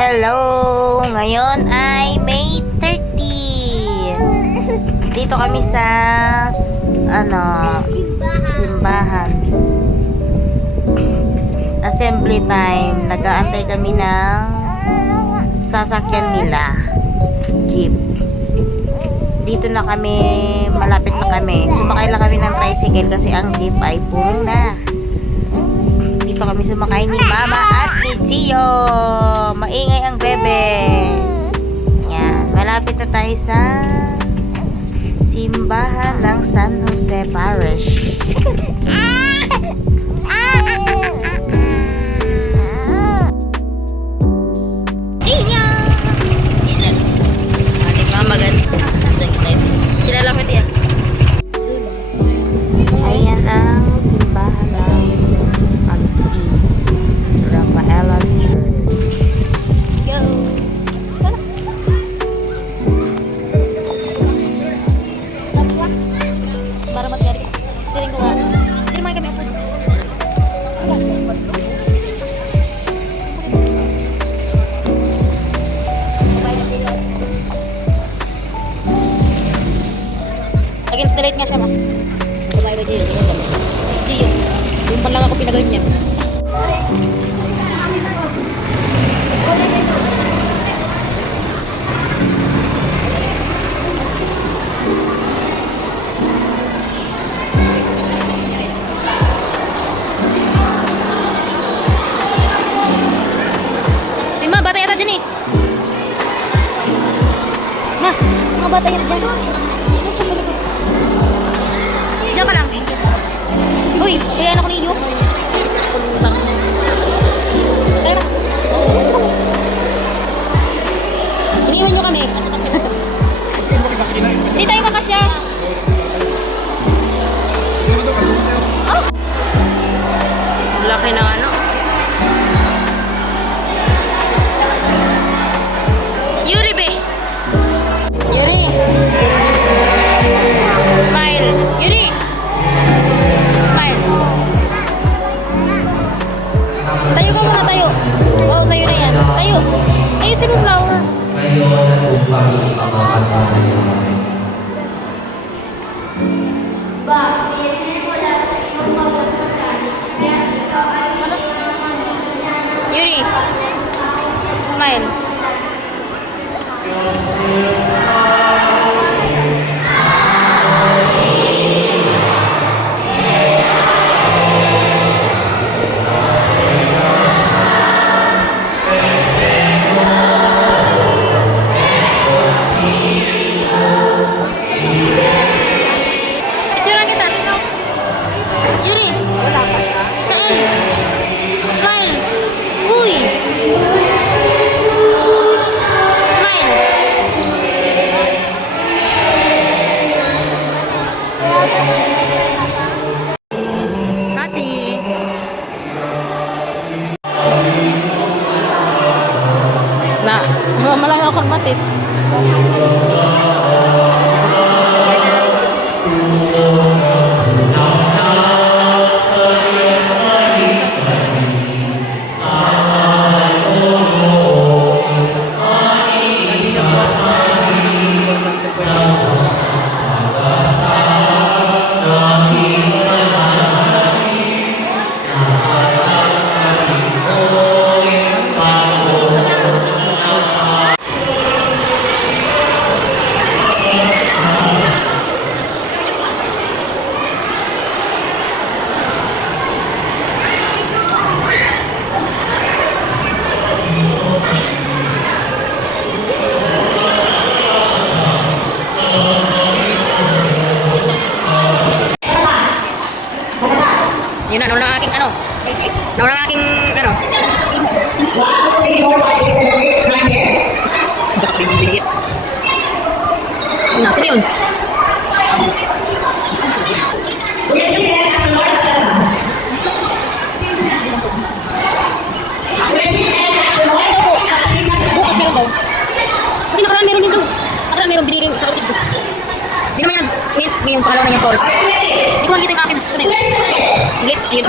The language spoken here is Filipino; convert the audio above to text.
Hello! Ngayon ay May 30. Dito kami sa simbahan. Assembly time. Nag-aantay kami ng sasakyan nila. Jeep. Dito na kami, malapit na kami. Sumakay lang kami ng tricycle kasi ang jeep ay puno na. Dito kami sumakay ni Mama at ni Gio. Maingay ang bebe. Yan. Malapit na tayo sa simbahan ng San Jose Parish. Gio! Ating mga maganda. Kilala ko tiya. Ayan ang simbahan ng Rafaela Church. Let's go! Para matiyari. Siring ko nga. Hindi naman kami upload. Against the light nga siya, ma. Ito tayo ba, Gio? Gio. Yung pan lang ako pinagawin niya. Ma, bata yata dyan eh. Ma, mga bata yata dyan. Diyan ka lang. Uy, kaya ako ni Iyo. Tara na. Iniwan nyo kami. Hindi tayo kakasya. Oh! Laki ng ano. Yuri be. Yuri. Smile. Yuri. Smile. Tayo ka muna, tayo. Oo, sa'yo na yan. Tayo. Ayusin mo flower. Ngayon upang ipamamatayan. Yuri. Smile. Picture kita. Yuri. Saan? Smile. Uy. Smile. Hati. Na, malang ako matit. Yun na, nauna ng aking ano? Nauna ng aking ano? Sino yun? Bukas meron daw. Kasi nakaraan meron din daw. Nakaraan meron biniling sa kapatid ko. Hindi naman yung pangalawa na yung chorus. Hindi ko makikita yung akin. Ito na yun. Lit, yun.